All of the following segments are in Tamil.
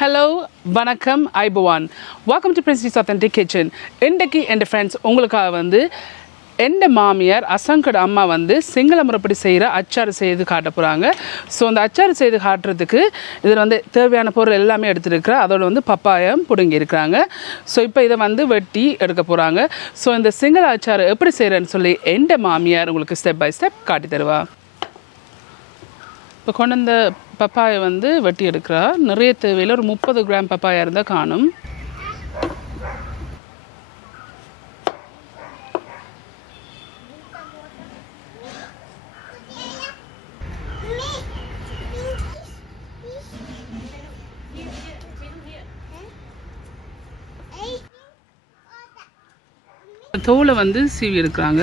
Hello, வணக்கம், ஐபவான். Welcome to Princess Authentic Kitchen. இன்றைக்கு என் ஃப்ரெண்ட்ஸ் உங்களுக்காக வந்து எந்த மாமியார் அசங்கட அம்மா வந்து சிங்கள முறைப்படி செய்கிற அச்சாறு செய்து காட்ட போகிறாங்க. ஸோ அந்த அச்சாறு செய்து காட்டுறதுக்கு இதில் வந்து தேவையான பொருள் எல்லாமே எடுத்துருக்குற அதோட வந்து பப்பாயம் பிடுங்கி இருக்கிறாங்க. ஸோ இப்போ இதை வந்து வெட்டி எடுக்க போகிறாங்க. ஸோ இந்த சிங்கள அச்சாறு எப்படி செய்கிறேன்னு சொல்லி எந்த மாமியார் உங்களுக்கு ஸ்டெப் பை ஸ்டெப் காட்டி தருவா. இப்போ கொண்டு வந்த பப்பாயை வந்து வெட்டி எடுக்கிறா. நிறைய தேவையில் ஒரு 30 கிராம் பப்பாயா இருந்தால் காணும். தோலை வந்து சீவி எடுக்கிறாங்க.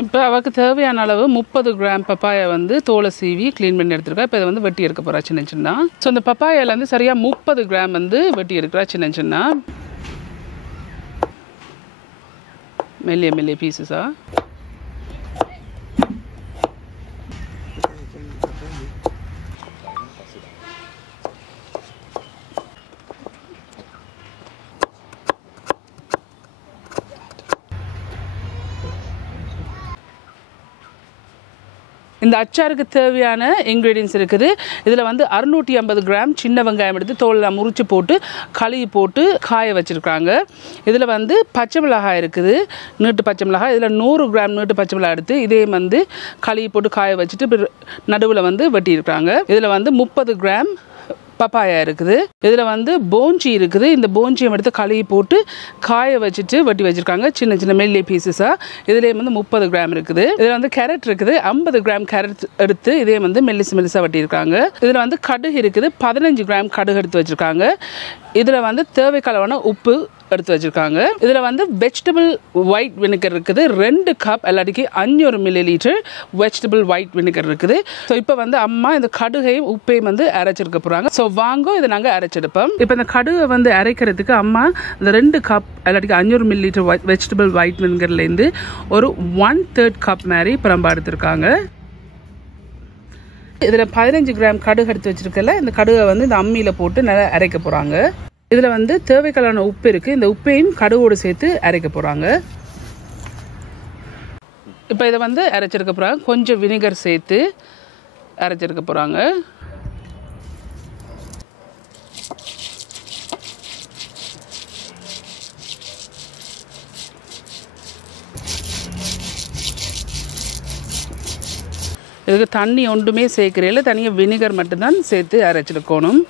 இப்போ அவருக்கு தேவையான அளவு 30 கிராம் பப்பாயை வந்து தோலை சீவி க்ளீன் பண்ணி எடுத்துருக்கா. இப்போ இதை வந்து வெட்டி எடுக்க போகிறா சின்ன சின்ன. ஸோ இந்த பப்பாயில் வந்து சரியாக 30 கிராம் வந்து வெட்டி எடுக்கிறா சின்ன சின்ன மெல்லிய மெல்லிய பீசஸா. இந்த அச்சாருக்கு தேவையான இன்க்ரீடியன்ஸ் இருக்குது. இதில் வந்து 650 கிராம் சின்ன வெங்காயம் எடுத்து தோலெல்லாம் முறிச்சு போட்டு கழுவி போட்டு காய வச்சுருக்காங்க. இதில் வந்து பச்சை மிளகாய் இருக்குது, நீட்டு பச்சை மிளகாய். இதில் 100 கிராம் நீட்டு பச்சை மிளகாய் எடுத்து இதே வந்து கழுவி போட்டு காய வச்சுட்டு நடுவில் வந்து வெட்டியிருக்காங்க. இதில் வந்து 30 கிராம் பப்பாயா இருக்குது. இதில் வந்து போஞ்சி இருக்குது. இந்த போஞ்சியை எடுத்து கழுவி போட்டு காய வச்சுட்டு வெட்டி வச்சுருக்காங்க சின்ன சின்ன மெல்லிய பீசஸாக. இதுலேயே வந்து 30 கிராம் இருக்குது. இதில் வந்து கேரட் இருக்குது. 50 கிராம் கேரட் எடுத்து இதே வந்து மெல்லிசாக வெட்டியிருக்காங்க. இதில் வந்து கடுகு இருக்குது. 15 கிராம் கடுகு எடுத்து வச்சுருக்காங்க. இதில் வந்து தேவைக்கான உப்பு எடுத்து வச்சுருக்காங்க. இதில் வந்து வெஜிடபிள் ஒயிட் வினிகர் இருக்குது. 2 கப் எல்லாத்துக்கு 500 மில்லிலிட்டர் வெஜிடபிள் ஒயிட் வினிகர் இருக்குது. ஸோ இப்போ வந்து அம்மா இந்த கடுகையும் உப்பையும் வந்து அரைச்சிருக்க போகிறாங்க. ஸோ வாங்க இதை நாங்கள் அரைச்செடுப்போம். இப்போ இந்த கடுகை வந்து அரைக்கிறதுக்கு அம்மா இந்த 2 கப் எல்லாத்துக்கு 500 மில்லிலிட்டர் வெஜிடபிள் ஒயிட் வினிகர்லேருந்து ஒரு 1/3 கப் மாதிரி பிரம்பா எடுத்துருக்காங்க. இதில் 15 கிராம் கடுகு எடுத்து வச்சிருக்கல. இந்த கடுகை வந்து இந்த அம்மியில் போட்டு நல்லா அரைக்க போகிறாங்க. இதில் வந்து தேவைக்கான உப்பு இருக்குது. இந்த உப்பையும் கடுகோடு சேர்த்து அரைக்க போகிறாங்க. இப்போ இதை வந்து அரைச்சிருக்க போகிறாங்க. கொஞ்சம் வினிகர் சேர்த்து அரைச்சிருக்க போகிறாங்க. இதுக்கு தண்ணி ஒன்றுமே சேர்க்கிறதில்ல, தனியாக வினிகர் மட்டும்தான் சேர்த்து அரைச்சிருக்கணும்.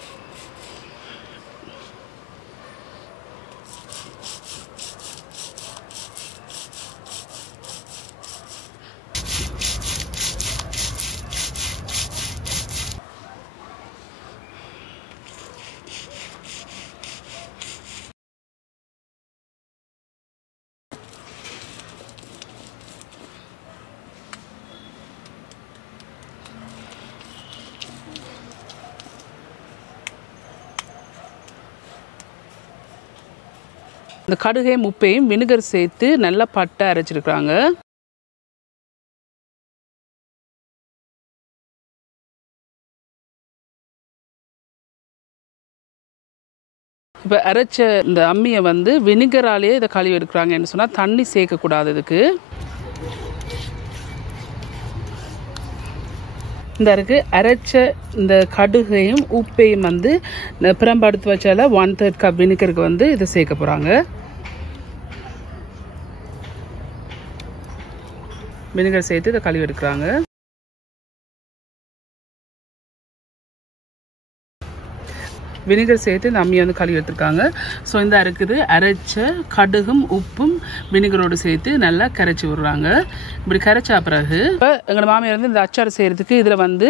இந்த கடுகையும் உப்பையும் வினிகர் சேர்த்து நல்லா பட்டை அரைச்சிருக்காங்க. இப்போ அரைச்ச இந்த அம்மியை வந்து வினிகராலேயே இதை கழுவி எடுக்கிறாங்கன்னு சொன்னால் தண்ணி சேர்க்கக்கூடாது. இதுக்கு இந்த இருக்கு அரைச்ச இந்த கடுகையும் உப்பையும் வந்து பிரம்படுத்து வச்சால 1/3 கப் வினிகருக்கு வந்து இதை சேர்க்க போகிறாங்க. வினிகர் சேர்த்து இதை கழுவி எடுக்கிறாங்க. வினிகர் சேர்த்து இந்த அம்மியை வந்து கழுவி எடுத்துருக்காங்க. ஸோ இந்த இருக்குது அரைச்ச கடுகும் உப்பும் வினிகரோடு சேர்த்து நல்லா கரைச்சி விடுறாங்க. இப்படி கரைச்சா பிறகு இப்போ எங்களோட மாமியார் வந்து இந்த அச்சாரை செய்கிறதுக்கு இதில் வந்து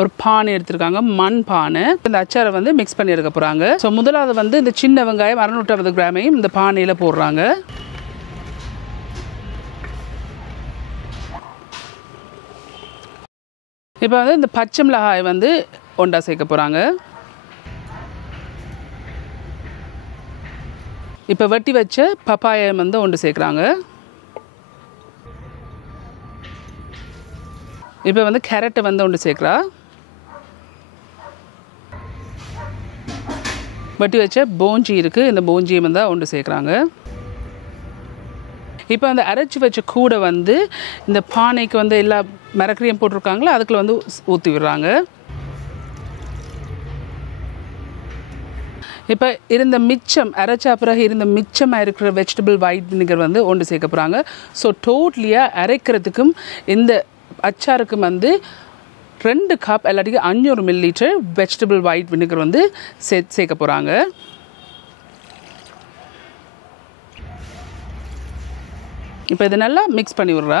ஒரு பானை எடுத்துருக்காங்க, மண் பானை. இந்த அச்சாரை வந்து மிக்ஸ் பண்ணி எடுக்க போகிறாங்க. ஸோ முதலாவது வந்து இந்த சின்ன வெங்காயம் 650 கிராமையும் இந்த பானையில் போடுறாங்க. இப்போ வந்து இந்த பச்சை மிளகாய் வந்து ஒண்டா சேர்க்க போகிறாங்க. இப்போ வெட்டி வச்ச பப்பாயை வந்து ஒன்று சேர்க்குறாங்க. இப்போ வந்து கேரட்டை வந்து ஒன்று சேர்க்குறா. வெட்டி வச்ச போஞ்சி இருக்குது, இந்த போஞ்சியை வந்து ஒன்று சேர்க்குறாங்க. இப்போ வந்து அரைச்சி வச்ச கூடை வந்து இந்த பானைக்கு வந்து எல்லா மரக்கறியும் போட்டிருக்காங்களோ அதுக்குள்ள வந்து ஊற்றி விடுறாங்க. இப்போ இருந்த மிச்சம் அரைச்சா பிறகு இருந்த மிச்சமாக இருக்கிற வெஜிடபிள் ஒயிட் வினிகர் வந்து ஒன்று சேர்க்க போகிறாங்க. ஸோ டோட்டலியாக அரைக்கிறதுக்கும் இந்த அச்சாருக்கும் வந்து 2 கப் இல்லாட்டி 500 ml வெஜிடபிள் ஒயிட் வினிகர் வந்து சேர்க்க போகிறாங்க. இப்போ இதை நல்லா மிக்ஸ் பண்ணி விட்றா.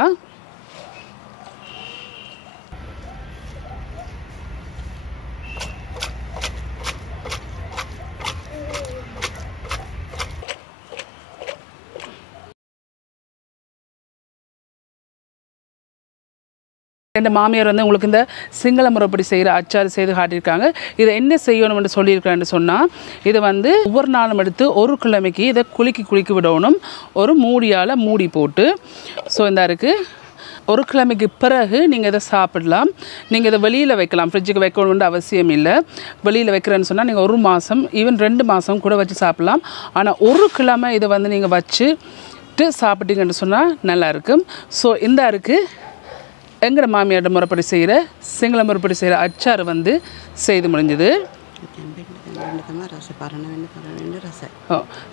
இந்த மாமியார் வந்து உங்களுக்கு இந்த சிங்கள முறைப்படி செய்கிற அச்சாறு செய்து காட்டியிருக்காங்க. இதை என்ன செய்யணும்னு சொல்லியிருக்கான்னு சொன்னால், இதை வந்து ஒவ்வொரு நாளும் எடுத்து ஒரு கிழமைக்கு இதை குலுக்கி விடணும், ஒரு மூடியால் மூடி போட்டு. ஸோ இந்த இருக்குது ஒரு கிழமைக்கு பிறகு நீங்கள் இதை சாப்பிடலாம். நீங்கள் இதை வெளியில் வைக்கலாம், ஃப்ரிட்ஜுக்கு வைக்கணும்னு அவசியம் இல்லை. வெளியில் வைக்கிறேன்னு சொன்னால் நீங்கள் 1 மாதம் ஈவன் 2 மாதம் கூட வச்சு சாப்பிட்லாம். ஆனால் ஒரு கிழமை இதை வந்து நீங்கள் வச்சுட்டு சாப்பிட்டீங்கன்னு சொன்னால் நல்லாயிருக்கும். ஸோ இந்த இருக்குது எங்களோட மாமியாரோட முறைப்படி செய்கிற சிங்கள முறைப்படி செய்கிற அச்சாறு வந்து செய்து முடிஞ்சுது.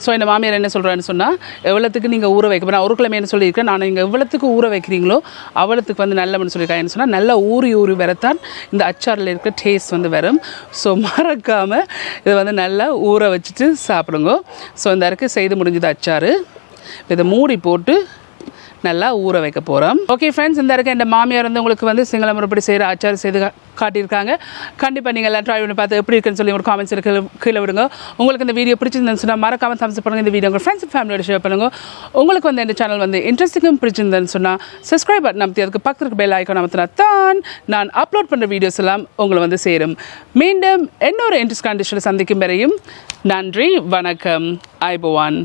ஸோ இந்த மாமியார் என்ன சொல்கிறான்னு சொன்னால், எவ்வளோத்துக்கு நீங்கள் ஊற வைக்க நான் ஒரு கிழமைன்னு சொல்லியிருக்கேன். நான் நீங்கள் எவ்வளோத்துக்கு ஊற வைக்கிறீங்களோ அவ்வளோத்துக்கு வந்து நல்லவன்னு சொல்லியிருக்கேன் சொன்னால், நல்லா ஊறி வரத்தான் இந்த அச்சாரில் இருக்கிற டேஸ்ட் வந்து வரும். ஸோ மறக்காமல் இதை வந்து நல்லா ஊற வச்சுட்டு சாப்பிடுங்க. ஸோ இந்த இருக்குது செய்து முடிஞ்சது அச்சாறு. இதை மூடி போட்டு நல்லா ஊற வைக்க போகிறோம். ஓகே ஃப்ரெண்ட்ஸ், இந்த இருக்க இந்த மாமியார் வந்து உங்களுக்கு வந்து சிங்கள முறைப்படி செய்கிற அச்சாறு செய்து காட்டியிருக்காங்க. கண்டிப்பாக நீங்கள் எல்லாம் ட்ரை பண்ணி பார்த்து எப்படி இருக்குன்னு சொல்லி உங்களோட காமெண்ட்ஸ் கீழே விடுங்க. உங்களுக்கு இந்த வீடியோ பிடிச்சிருந்தேன்னு சொன்னால் மறக்காமல் தம்ஸ் பண்ணுங்கள். இந்த வீடியோ உங்கள் ஃப்ரெண்ட்ஸ் ஃபேமிலியோட ஷேர் பண்ணுங்கள். உங்களுக்கு வந்து இந்த சேனல் வந்து இன்ட்ரெஸ்டிங்கும் பிடிச்சிருந்தேன்னு சொன்னால் சப்ஸ்கிரைப் பட்டன் அமைத்தி அதுக்கு பக்கத்துக்கு பெல் ஐக்கான் அமைத்தினா தான் நான் அப்லோட் பண்ணுற வீடியோஸ் எல்லாம் உங்களை வந்து சேரும். மீண்டும் இன்னொரு இன்ட்ரெஸ்ட் கண்டிஷனில் சந்திக்கும் வரையும் நன்றி, வணக்கம், ஐபோவான்.